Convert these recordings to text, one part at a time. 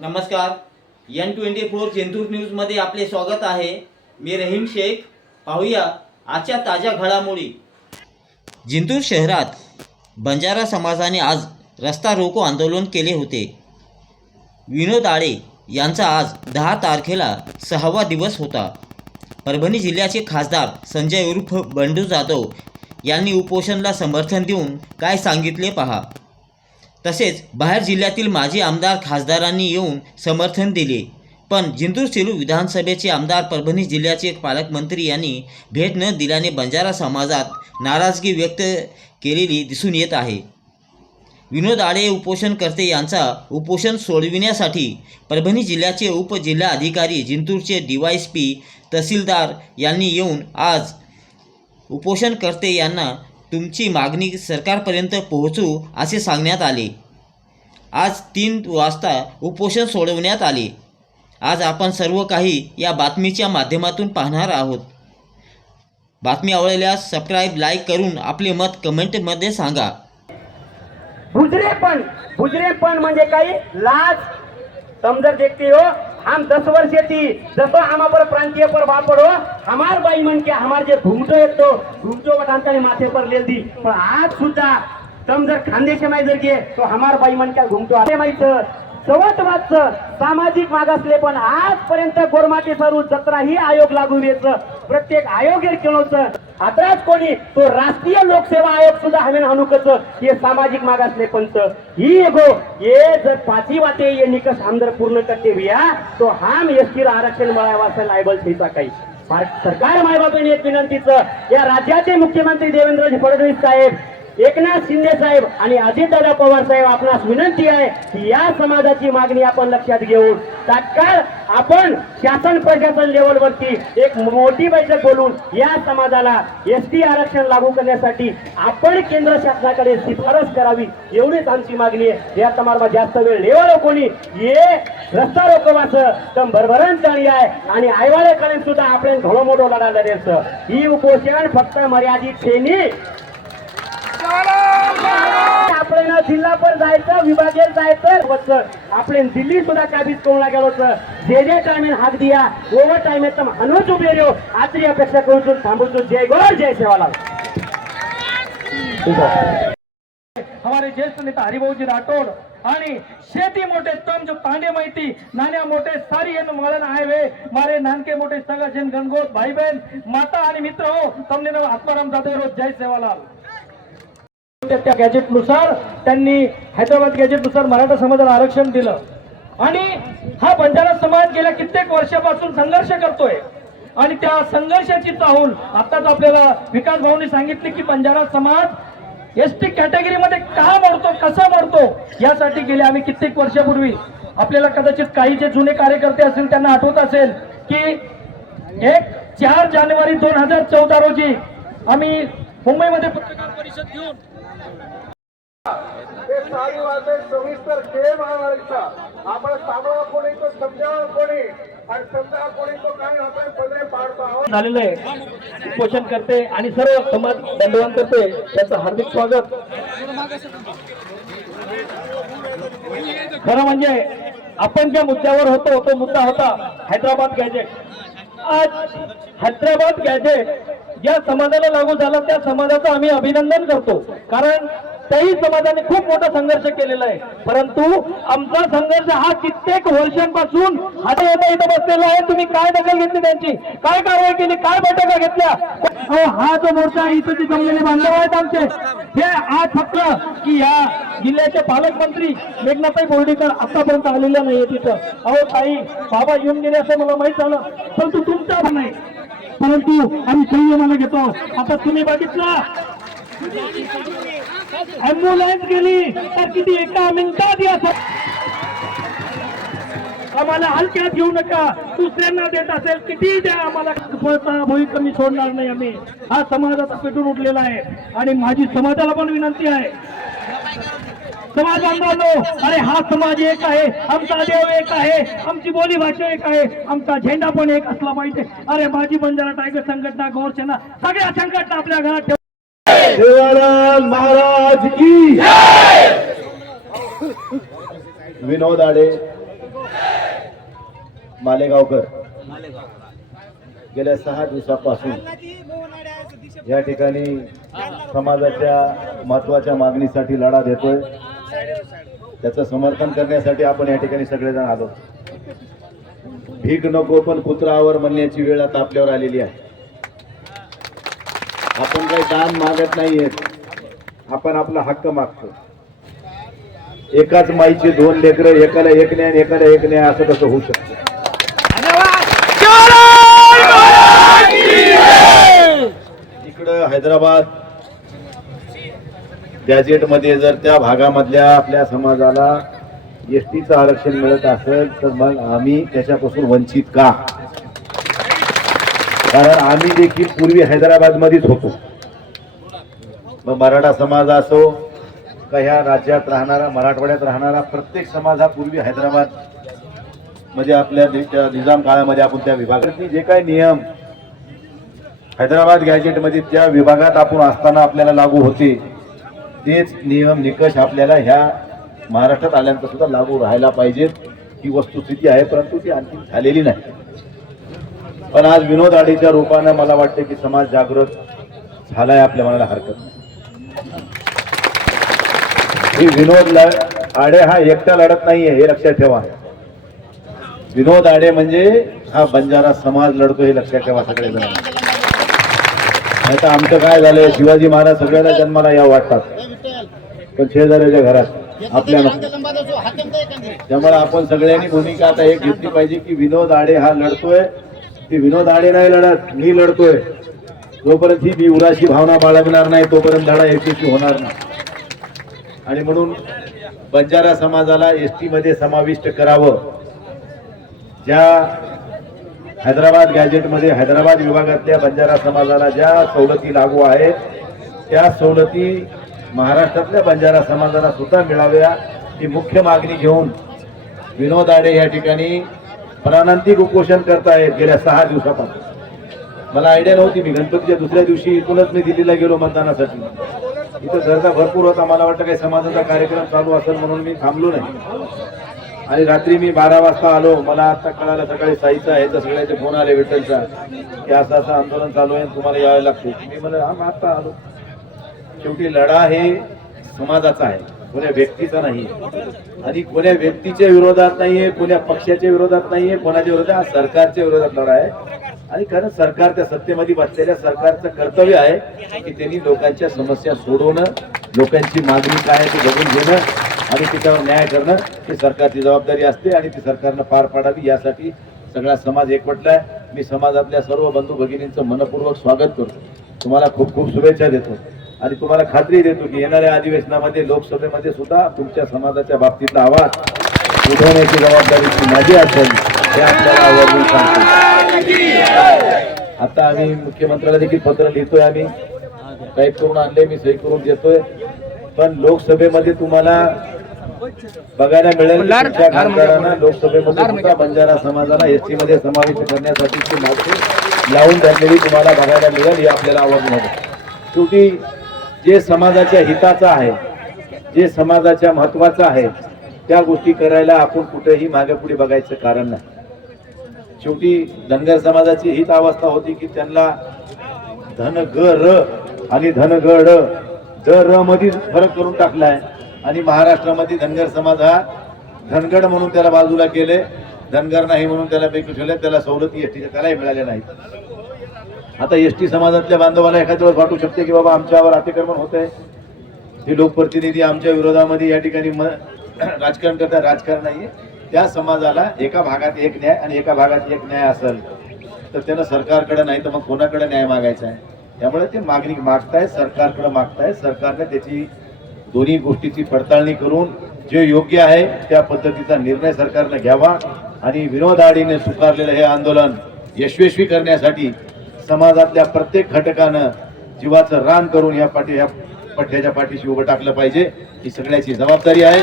नमस्कार. N twenty four Jintur न्यूजमध्ये आपले स्वागत आहे. मी रहीम शेख. पाहूया आजच्या ताज्या घडामोडी. जिंतूर शहरात बंजारा समाजाने आज रस्ता रोको आंदोलन केले होते. विनोद आळे यांचा आज दहा तारखेला सहावा दिवस होता. परभणी जिल्ह्याचे खासदार संजय उर्फ बंडू जाधव यांनी उपोषणला समर्थन देऊन काय सांगितले पहा. तसेच बाहेर जिल्ह्यातील माजी आमदार खासदारांनी येऊन समर्थन दिले. पण जिंतूर सेलू विधानसभेचे आमदार परभणी जिल्ह्याचे पालकमंत्री यांनी भेट न दिल्याने बंजारा समाजात नाराजगी व्यक्त केलेली दिसून येत आहे. विनोद आळे उपोषणकर्ते यांचा उपोषण सोडविण्यासाठी परभणी जिल्ह्याचे उपजिल्हा अधिकारी जिंतूरचे डी वाय एस पी तहसीलदार यांनी येऊन आज उपोषणकर्ते यांना तुमची मागणी सरकारपर्यंत पोहोचू असे सांगण्यात आले. आज तीन वाजता उपोषण सोडवण्यात आले. आज आपण सर्व काही या बातमीच्या माध्यमातून पाहणार आहोत. बातमी आवडल्यास सबस्क्राईब लाईक करून आपले मत कमेंटमध्ये सांगा. बुजरेपण बुजरेपण म्हणजे काही लाज समजर देखते हो. हम दस वर्ष थी जसो हमा पर प्रांतीय पर वापड़ हो. हमार बाई मन के हमार जे घुमटो येतो घुमटो वटांताने माथे पर लेल दी पण आज सुद्धा तम जर खानदेश माय जर गे तो हमार बाई मन घुमतो. घुमटो आहे माहीत चवत वाच सामाजिक मागासले पण आजपर्यंत गोरमाटी सरू जत्रा ही आयोग लागू येत प्रत्येक आयोग केळोचं आताच कोणी तो राष्ट्रीय लोकसेवा आयोग सुद्धा हमें हनुकच हे सामाजिक मागासले पंच ही गो ये जर पाची वाटे ये निकष हम पूर्ण करते विया तो हम यशकीर आरक्षण मिळावा लायबल थैसा काही. सरकार माय एक विनंतीचं या राज्याचे मुख्यमंत्री देवेंद्रजी फडणवीस साहेब एकनाथ शिंदे साहेब आणि अजितदादा पवार साहेब आपणास विनंती आहे की या समाजाची मागणी आपण लक्षात घेऊन तात्काळ आपण शासन प्रशासन लेवलवरती एक मोठी बैठक बोलून या समाजाला एस टी आरक्षण लागू करण्यासाठी आपण केंद्र शासनाकडे शिफारस करावी एवढीच आमची मागणी आहे. या समाजात जास्त वेळ लेवल कोणी. ये रस्ता रोकवाचं तर भरभरण तळी आहे. आणि आईवाळेकडे सुद्धा आपण घोडो मोठो लढा लढेल ही उपोषण फक्त मर्यादित श्रेणी आपल्याला जिल्हा पर जायचं विभागीय जायचं वरचं. आपले दिल्ली सुद्धा काबीज कोणला गेलो होतं. जे जे टाइमे हाक दिया ओव्हर टाइम एकदम अनुच उभे રહ્યો आजची अपेक्षा करू थांबू जय गोर जय सेवालाल हमारे ज्येष्ठ नेता हरिभाऊजी राठोड आणि शेती मोठे तम जो पांडे माहिती नाण्या मोठे सारी एन मळण हायवे मारे नानके मोठे सगळं जन गणगोत भाई बहन माता आणि मित्र हो तमने नाव आत्माराम जाधव रोज जय सेवालाल त्या- गॅजेटनुसार त्यांनी हैदराबाद गॅजेटनुसार मराठा समाजाला आरक्षण दिलं. आणि हा बंजारा समाज गेल्या कित्येक वर्षापासून संघर्ष करतोय. आणि त्या संघर्षाची चाहूल आताच आपल्याला विकास भाऊनी सांगितले की बंजारा समाज एस टी कॅटेगरीमध्ये का मोडतो कसा मोडतो यासाठी गेले आम्ही कित्येक वर्षापूर्वी. आपल्याला कदाचित काही जे जुने कार्यकर्ते असतील त्यांना आठवत असेल की एक चार जानेवारी दोन हजार चौदा रोजी आम्ही मुंबईमध्ये पत्रकार परिषद घेऊन. सविस्तर खेळ मारायचा आपण सांगणार कोणी तो समजावणार कोणी. आणि समजा कोणी तो काय आपण पदरे पाडतो झालेलं आहे. उपोषण करते आणि सर्व समाज दंडवत करते. त्याचं हार्दिक स्वागत. खरं म्हणजे आपण ज्या मुद्द्यावर होतो तो मुद्दा होता हैदराबाद गॅजेट आज हैदराबाद गॅजेट ज्या समाजाला लागू झाला त्या समाजाचं आम्ही अभिनंदन करतो. कारण त्याही समाजाने खूप मोठा संघर्ष केलेला आहे. परंतु आमचा संघर्ष हा कित्येक वर्षांपासून हात येता इथं बसलेला आहे. तुम्ही काय दखल घेतली त्यांची? काय कारवाई केली? काय बैठका घेतल्या? हा जो मोर्चा इथं जमलेले बांधव आहेत आमचे. हे आज फक्त की या जिल्ह्याचे पालकमंत्री मेघनाथाई बोर्डीकर आतापर्यंत आलेल्या नाहीये तिथं अहो ताई बाबा येऊन गेले असं मला माहीत झालं. परंतु तुमचा पण नाही. परंतु आम्ही संयमाला घेतो. आता तुम्ही बघितलं? ऍम्ब्युलन्स गेली तर किती एका मिनिटात या सर आम्हाला हलक्यात घेऊ नका. दुसऱ्यांना देत असेल किती द्या आम्हाला. भोई कमी सोडणार नाही आम्ही. हा समाज आता पेटून उठलेला आहे. आणि माझी समाजाला पण विनंती आहे. समाज बांधवांनो अरे हा समाज एक आहे आमचा देव एक आहे आमची बोली भाषा एक आहे आमचा झेंडा पण एक असला पाहिजे. अरे माझी बंजारा टायगर संघटना गौरसेना सगळ्या संघटना आपल्या घरात ठेव. देवालाल महाराज की विनोद आडे मालेगावकर. गेल्या सहा दिवसापासून या ठिकाणी समाजाच्या महत्त्वाच्या मागणीसाठी लढा देतोय. त्याचं समर्थन करण्यासाठी आपण या ठिकाणी सगळेजण आलो. भीक नको पण कुत्रावर म्हणण्याची वेळ आता आपल्यावर आलेली आहे. आपण काही दान मागत नाहीये आपण आपला हक्क मागतो. एकाच माईचे दोन लेकरं एकाला एक नाही आणि एकाला एक नाही असं कसं होऊ शकतं. इकडं हैदराबाद गॅजेटमध्ये जर त्या भागामधल्या आपल्या समाजाला एस टीचं आरक्षण मिळत असेल तर मग आम्ही त्याच्यापासून वंचित का? कारण आम्ही देखील पूर्वी हैदराबादमध्येच होतो. मग मराठा समाज असो का ह्या राज्यात राहणारा मराठवाड्यात राहणारा प्रत्येक समाज हा पूर्वी हैदराबाद म्हणजे आपल्या निजाम काळामध्ये आपण त्या विभागातले जे काही नियम हैदराबाद गॅजेटमध्ये त्या विभागात आपण असताना आपल्याला लागू होते. तेच नियम निकष आपल्याला ह्या महाराष्ट्रात आल्यानंतर सुद्धा लागू राहायला पाहिजेत. ही वस्तुस्थिती आहे परंतु ती आणखी झालेली नाही. पण आज विनोद आडीच्या रूपानं मला वाटते की समाज जागृत झालाय आपल्या मनाला हरकत नाही. ही विनोद ल- आडे हा एकटा लढत नाहीये हे लक्षात ठेवा. विनोद आडे म्हणजे हा बंजारा समाज लढतो हे लक्षात ठेवा सगळे जण आता आमचं काय झालंय? शिवाजी महाराज सगळ्याला जन्माला या वाटतात. पण शेजाऱ्याच्या घरात आपल्या त्यामुळे आपण सगळ्यांनी भूमिका आता एक घेतली पाहिजे की विनोद आडे हा लढतोय. ती विनोद आडे नाही लढत मी लढतोय. जोपर्यंत ही मी उराशी भावना बाळगणार नाही तोपर्यंत लढा यशस्वी होणार नाही. आणि म्हणून बंजारा समाजाला एस टी मध्ये समाविष्ट करावं. ज्या हैदराबाद गॅजेटमध्ये हैदराबाद विभागातल्या बंजारा समाजाला ज्या सवलती लागू आहेत त्या सवलती महाराष्ट्रातल्या बंजारा समाजाला सुद्धा मिळाव्या ही मुख्य मागणी घेऊन विनोद आडे या ठिकाणी प्राणांतिक उपोषण करतायत गेल्या सहा दिवसापासून. मला आयडिया नव्हती मी गणपतीच्या दुसऱ्या दिवशी इथूनच मी दिल्लीला गेलो मतदानासाठी. इथं गर्दा भरपूर होता मला वाटतं काही समाजाचा कार्यक्रम चालू असेल म्हणून मी थांबलो नाही. आणि रात्री मी बारा वाजता आलो मला आता कळालं सकाळी साईचा आहे तर सगळ्याचे फोन आले विठ्ठलचा की असं असं आंदोलन चालू आहे तुम्हाला यावं लागते मी म्हणलं हा आता आलो. शेवटी लढा हे समाजाचा आहे. कोण्या व्यक्तीचा नाही. आणि कोण्या व्यक्तीच्या विरोधात नाहीये कोण्या पक्षाच्या विरोधात नाहीये कोणाच्या विरोधात हा सरकारच्या विरोधात लढा आहे. आणि खरं सरकार त्या सत्तेमध्ये बसलेल्या सरकारचं कर्तव्य आहे की त्यांनी लोकांच्या समस्या सोडवणं लोकांची मागणी काय आहे ते बघून घेणं आणि त्याच्यावर न्याय करणं. ही सरकारची जबाबदारी असते आणि ती सरकारनं पार पाडावी यासाठी सगळा समाज एकवटलाय मी समाजातल्या सर्व बंधू भगिनींचं मनपूर्वक स्वागत करतो. तुम्हाला खूप खूप शुभेच्छा देतो. आणि तुम्हाला खात्री देतो की येणाऱ्या अधिवेशनामध्ये लोकसभेमध्ये सुद्धा तुमच्या समाजाच्या बाबतीतला आवाज उठवण्याची जबाबदारी माझी असेल हे आपल्याला आवर्जून सांगतो. आता आम्ही मुख्यमंत्र्याला देखील पत्र लिहितोय आम्ही. टाईप करून आणले मी सही करून देतोय. पण लोकसभेमध्ये तुम्हाला बघायला मिळेल तुमच्या खासदारांना लोकसभेमध्ये सुद्धा बंजारा समाजाला एसटी मध्ये समाविष्ट करण्यासाठीची मागणी लावून धरलेली तुम्हाला बघायला मिळेल हे आपल्याला आवडून हवं. शेवटी जे समाजाच्या हिताचं आहे जे समाजाच्या महत्वाचं आहे त्या गोष्टी करायला आपण कुठेही मागे पुढे बघायचं कारण नाही. शेवटी धनगर समाजाची हित अवस्था होती की त्यांना धनगर आणि धनगड ग र मध्ये फरक करून टाकलाय आणि महाराष्ट्रामध्ये धनगर समाज हा धनगड म्हणून त्याला बाजूला केले धनगर नाही म्हणून त्याला बेकू ठेवले त्याला सवलती एसटीच्या त्यालाही मिळाल्या नाहीत. आता एस टी समाजातल्या बांधवाला एखाद्या वेळेस वाटू शकते की बाबा आमच्यावर अतिक्रमण होत आहे हे लोकप्रतिनिधी आमच्या विरोधामध्ये या ठिकाणी म राजकारण करतात. राजकारण नाही. त्या समाजाला एका भागात एक न्याय आणि एका भागात एक न्याय असेल तर त्यानं सरकारकडे नाही तर मग कोणाकडे न्याय मागायचा आहे? त्यामुळे ते मागणी मागतायत सरकारकडे मागतायत. सरकारने त्याची दोन्ही गोष्टीची पडताळणी करून जे योग्य आहे त्या पद्धतीचा निर्णय सरकारनं घ्यावा आणि विनोद आडीने स्वीकारलेलं हे आंदोलन यशस्वी करण्यासाठी समाजातल्या प्रत्येक घटकानं जीवाचं रान करून या पाठी या पठ्याच्या पाठीशी उभं टाकलं पाहिजे. ही सगळ्याची जबाबदारी आहे.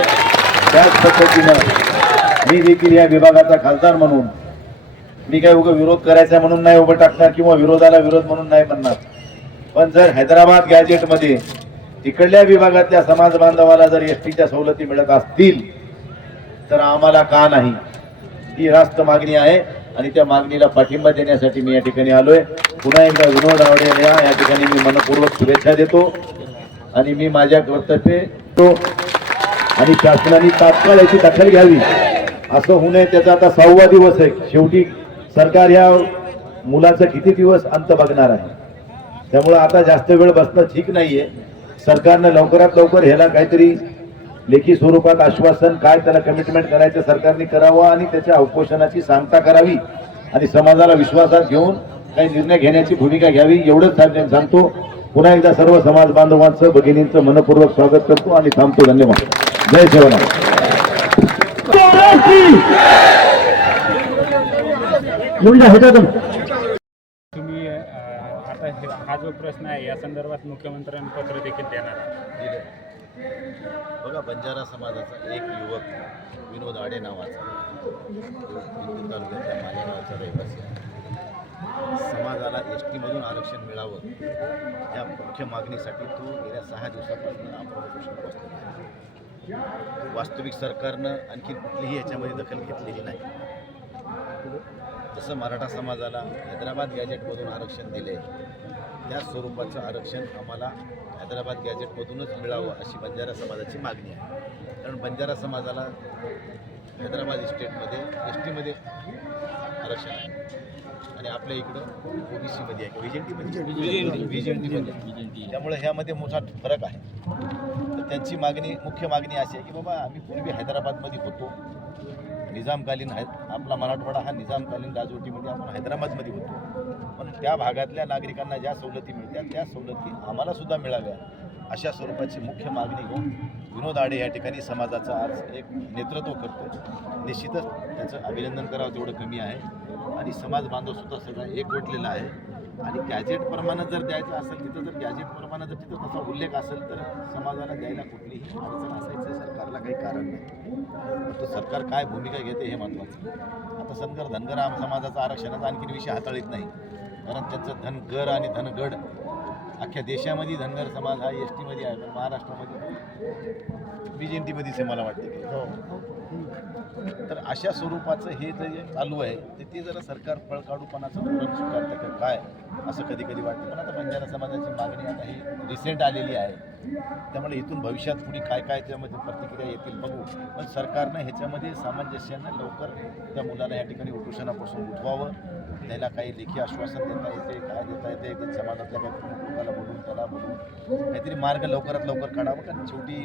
त्याच पद्धतीनं मी देखील या विभागाचा खासदार म्हणून मी काय उगा विरोध करायचा म्हणून नाही उभं टाकणार किंवा विरोधाला विरोध म्हणून नाही म्हणणार. पण जर हैदराबाद गॅजेटमध्ये तिकडल्या विभागातल्या समाज बांधवाला जर एस टीच्या सवलती मिळत असतील तर आम्हाला का नाही? ही रास्त मागणी आहे. आणि त्या मागणीला पाठिंबा देण्यासाठी मी या ठिकाणी आलोय. पुन्हा एकदा विनोद आवडे या या ठिकाणी मी मनपूर्वक शुभेच्छा देतो. आणि मी माझ्या कर्तव्य तो आणि शासनाने तात्काळ याची दखल घ्यावी. असं होऊ नये त्याचा आता सहावा दिवस आहे. शेवटी सरकार या मुलाचा किती दिवस अंत बघणार आहे? त्यामुळं आता जास्त वेळ बसणं ठीक नाहीये. सरकारनं लवकरात लवकर ह्याला काहीतरी लेखी स्वरूपात आश्वासन काय त्याला कमिटमेंट करायचं सरकारने करावं आणि त्याच्या उपोषणाची सांगता करावी आणि समाजाला विश्वासात घेऊन काही निर्णय घेण्याची भूमिका घ्यावी एवढंच सांग- सांगतो. पुन्हा एकदा सर्व समाज बांधवांचं भगिनींचं मनपूर्वक स्वागत करतो आणि थांबतो. धन्यवाद. जय आता हे- हा जो प्रश्न आहे या संदर्भात मुख्यमंत्र्यांनी पत्र देखील देणार. बघा बंजारा समाजाचा एक युवक विनोद आडे नावाचा. हिंदू तालुक्यातल्या माले रहिवासी आहे. समाजाला एस टीमधून आरक्षण मिळावं या मुख्य मागणीसाठी तो गेल्या सहा दिवसापासून आपण उपोषण वास्तविक सरकारनं आणखी कुठलीही याच्यामध्ये दखल घेतलेली नाही. जसं मराठा समाजाला हैदराबाद गॅजेटमधून आरक्षण दिले त्या स्वरूपाचं आरक्षण आम्हाला हैदराबाद गॅजेटमधूनच मिळावं अशी बंजारा समाजाची मागणी आहे. कारण बंजारा समाजाला हैदराबाद इस्टेटमध्ये एस टीमध्ये आरक्षण आहे. आणि आपल्या इकडं ओबीसीमध्ये आहे व्हीजेंटीमध्ये व्हीजेंटीमध्ये त्यामुळे ह्यामध्ये मोठा फरक आहे. त्यांची मागणी मुख्य मागणी अशी आहे की बाबा आम्ही पूर्वी हैदराबादमध्ये होतो. निजामकालीन है आपला मराठवाडा हा निजामकालीन राजवटीमध्ये आपण हैदराबादमध्ये होतो. पण त्या भागातल्या नागरिकांना ज्या सवलती मिळत्या त्या सवलती आम्हालासुद्धा मिळाव्या अशा स्वरूपाची मुख्य मागणी घेऊन विनोद आडे या ठिकाणी समाजाचं आज एक नेतृत्व करतो निश्चितच त्याचं अभिनंदन करावं तेवढं कमी आहे. आणि समाज बांधवसुद्धा सगळा एकवटलेला आहे. आणि गॅजेटप्रमाणे जर द्यायचं असेल तिथं जर गॅजेटप्रमाणे जर तिथं तसा उल्लेख असेल तर समाजाला द्यायला कुठलीही अडचण असायचं सरकारला काही कारण नाही. तर सरकार काय भूमिका घेते हे महत्त्वाचं आता सनगर धनगर आम समाजाचा आरक्षणाचा आणखीन विषय हाताळीत नाही. कारण त्यांचं धनगर आणि धनगड अख्ख्या देशामध्ये धनगर समाज हा एस टीमध्ये आहे पण महाराष्ट्रामध्ये. बीजेपीमध्येच आहे मला वाटतं की. हो. तर अशा स्वरूपाचं हे जे चालू आहे ते ते जरा सरकार पळकाडूपणाचं स्वीकारतं का काय? असं कधी कधी वाटतं. पण आता बंजारा समाजाची मागणी आता ही रिसेंट आलेली आहे. त्यामुळे इथून भविष्यात पुढे काय काय त्यामध्ये प्रतिक्रिया येतील बघू. पण सरकारनं ह्याच्यामध्ये सामंजस्यानं लवकर त्या मुलाला या ठिकाणी उपोषणापासून उठवावं. त्याला काही लेखी आश्वासन देता येते काय देता येते ते समाजातल्या काही प्रमुख लोकांना बोलून त्याला बोलून काहीतरी मार्ग लवकरात लवकर काढावं कारण शेवटी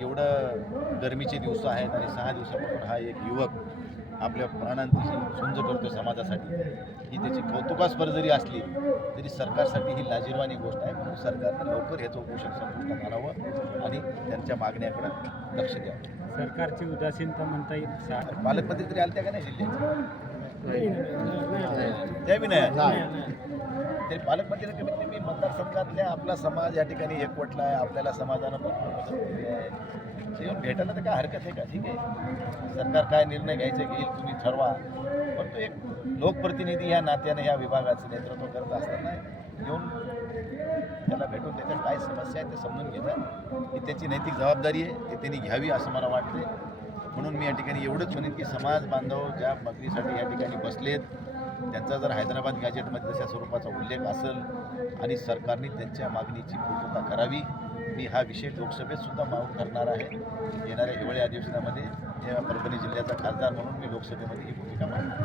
एवढं गरमीचे दिवस आहेत आणि सहा दिवसापासून हा एक युवक आपल्या प्राणांची झुंज करतो समाजासाठी. ही त्याची कौतुकास्पद जरी असली तरी सरकारसाठी ही लाजीरवाणी गोष्ट आहे. म्हणून सरकारनं लवकर ह्याचं उपोषण संपुष्टात आणावं आणि त्यांच्या मागण्याकडं लक्ष द्यावं. सरकारची उदासीनता म्हणता येईल पालकमंत्री तरी आलत्या का नाही जिल्ह्यात त्या बी नाही. तरी पालकमंत्री कमीत कमी मतदारसंघातल्या आपला समाज या ठिकाणी एकवटला आहे आपल्याला समाजानं भरपूर मदत केली आहे ते येऊन भेटायला तर काय हरकत आहे का? ठीक आहे. सरकार काय निर्णय घ्यायचे घेईल तुम्ही ठरवा. पण तो एक लोकप्रतिनिधी या नात्याने या विभागाचं नेतृत्व करत असताना येऊन त्याला भेटून त्याच्यात काय समस्या आहे ते समजून घेणं ही त्याची नैतिक जबाबदारी आहे ते त्यांनी घ्यावी असं मला वाटते म्हणून मी या ठिकाणी एवढंच म्हणेन की समाज बांधव ज्या मागणीसाठी या ठिकाणी बसलेत त्यांचा जर हैदराबाद गॅजेटमध्ये तशा स्वरूपाचा उल्लेख असेल आणि सरकारने त्यांच्या मागणीची पूर्तता करावी मी हा विषय लोकसभेत सुद्धा मागून करणार आहे. येणाऱ्या हिवाळी अधिवेशनामध्ये या परभणी जिल्ह्याचा खासदार म्हणून मी लोकसभेमध्ये ही भूमिका मांडणार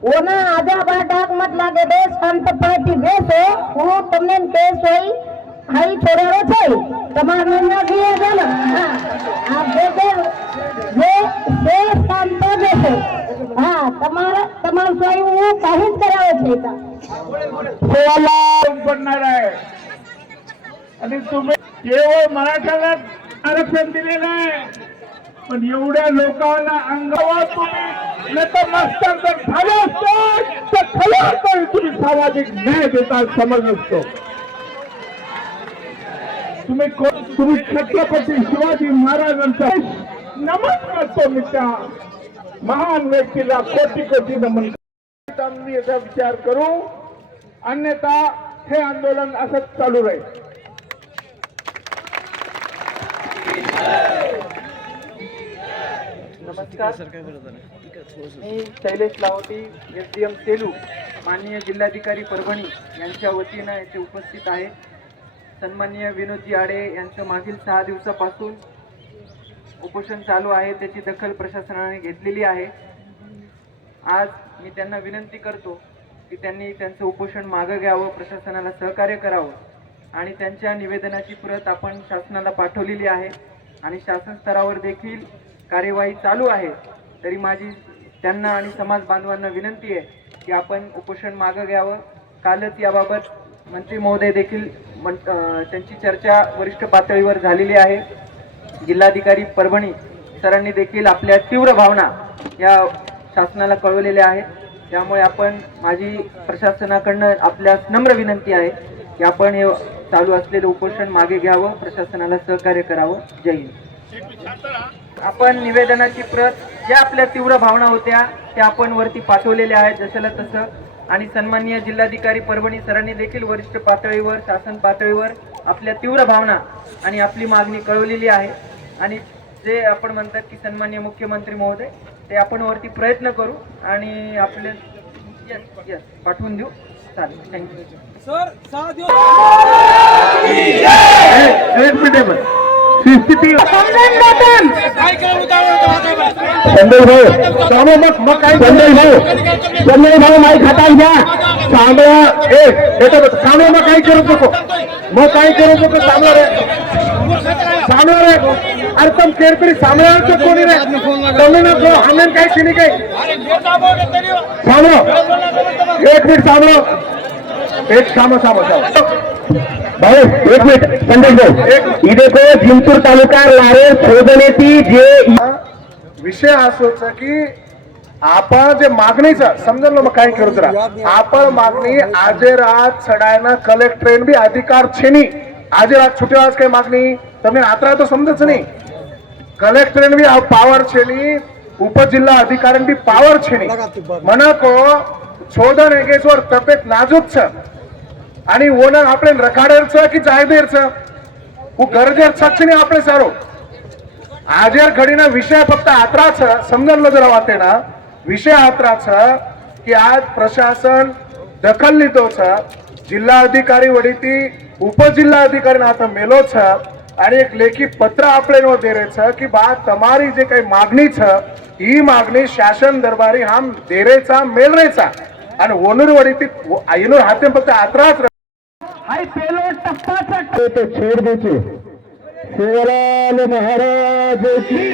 દીની છું તમારું એ સારું ઓના આજા બા ડાક મત લાગે દે શાંત પાર્ટી બેસો હું તમને કેસ હોય હાઈ છોડેલો છે તમાર નિર્ણય છે ને હા આ જે જે જે શાંત છે હા તમારે તમારું સ્વયં હું કાંઈ જ કરાવે છે કા सोळा पडणार आहे आणि तुम्ही केवळ मराठ्याला आरक्षण दिलेलं आहे पण एवढ्या लोकांना अंगावर तुम्ही नतमस्तक जर झाले असतो तर खऱ्या अर्थाने तुम्ही सामाजिक न्याय देता समज नसतो. तुम्ही तुम्ही छत्रपती शिवाजी महाराजांचा नमन करतो मी त्या महान व्यक्तीला कोटी कोटी नमन आम्ही याचा विचार करू. अन्यथा हे आंदोलन असंच चालू राहील. नमस्कार. मी Shailesh Lahoti S D M Selu माननीय जिल्हाधिकारी परभणी यांच्या वतीनं येथे उपस्थित आहे. सन्माननीय विनोदजी आडे यांचं मागील सहा दिवसापासून उपोषण चालू आहे त्याची दखल प्रशासनाने घेतलेली आहे. आज मी त्यांना विनंती करतो की त्यांनी त्यांचं उपोषण मागं घ्यावं प्रशासनाला सहकार्य करावं आणि त्यांच्या निवेदनाची प्रत आपण शासनाला पाठवलेली आहे. आणि शासन स्तरावर देखील कार्यवाही चालू आहे. तरी माझी त्यांना आणि समाज बांधवांना विनंती आहे की आपण उपोषण मागं घ्यावं. कालच याबाबत मंत्री महोदय देखील मन त्यांची चर्चा वरिष्ठ पातळीवर झालेली आहे. जिल्हाधिकारी परभणी सरांनी देखील आपल्या तीव्र भावना या शासनाला कळवलेल्या आहेत. त्यामुळे आपण माझी प्रशासनाकडनं आपल्यास नम्र विनंती आहे की आपण हे चालू असलेलं उपोषण मागे घ्यावं. प्रशासनाला सहकार्य करावं. जय हिंद. आपण निवेदनाची प्रत ज्या आपल्या तीव्र भावना होत्या त्या आपण वरती पाठवलेल्या आहेत जशाला तसं. आणि सन्माननीय जिल्हाधिकारी परभणी सरांनी देखील वरिष्ठ पातळीवर शासन पातळीवर आपल्या तीव्र भावना आणि आपली मागणी कळवलेली आहे. आणि जे आपण म्हणतात की सन्माननीय मुख्यमंत्री महोदय ते आपण वरती प्रयत्न करू आणि आपले यस यस पाठवून देऊ. चालेल. थँक्यू एक मिनिट सीसीटीव्ही संजय भाऊ चालू मग मग काय संजय भाऊ संजय भाऊ माईक हातात घ्या चांगला ए येतो चांगला मग काही करू नको. मग काय करू नको चांगला रे. चांगला रे. अरे पण केरकरी सांभाळायचं कोणी रे कमी नको आम्ही काय केली काय थांबलो एक मिनिट थांबलो एक थांबा थांबा थांबा भाई एक मिनट संदेश भाऊ. ये देखो जिंतूर तालुका लारे शोधने खोदण्याची जे विषय असोचा की आपण जे मागणीचा समजा लो मग काय करू जरा आपण मागणी आजे रात सडायना कलेक्टरेट बी अधिकार छेनी. आजे रात छुटे आज काही मागणी? तुम्ही आत्रा तो समजच नाही. कलेक्टरेट बी पावर छेनी उपजिल्हा अधिकाऱ्यांनी बी पावर छेनी. मना को छोदन एगेश्वर तब्येत नाजूक छ आणि ओनर आपले रखाडरच कि जाहीरच गरजेर सक्षणी आपले सारो. आजर घडी विषय फक्त आत्राच समजल नजर वाटते ना विषय आत्राच कि आज प्रशासन दखल लिहितो जिल्हा अधिकारी वडिती उपजिल्हा अधिकारी ना आता मेलो छ आणि एक लेखी पत्र आपले देरे छ कि बा तमारी जे काही मागणी छ ही मागणी शासन दरबारी हा देरेचा मेलरेचा. आणि ओनर वडिती आईनोर हाते फक्त आत्राच हाय पेलो टप्पाचा छेड देते शिवलाल महाराज की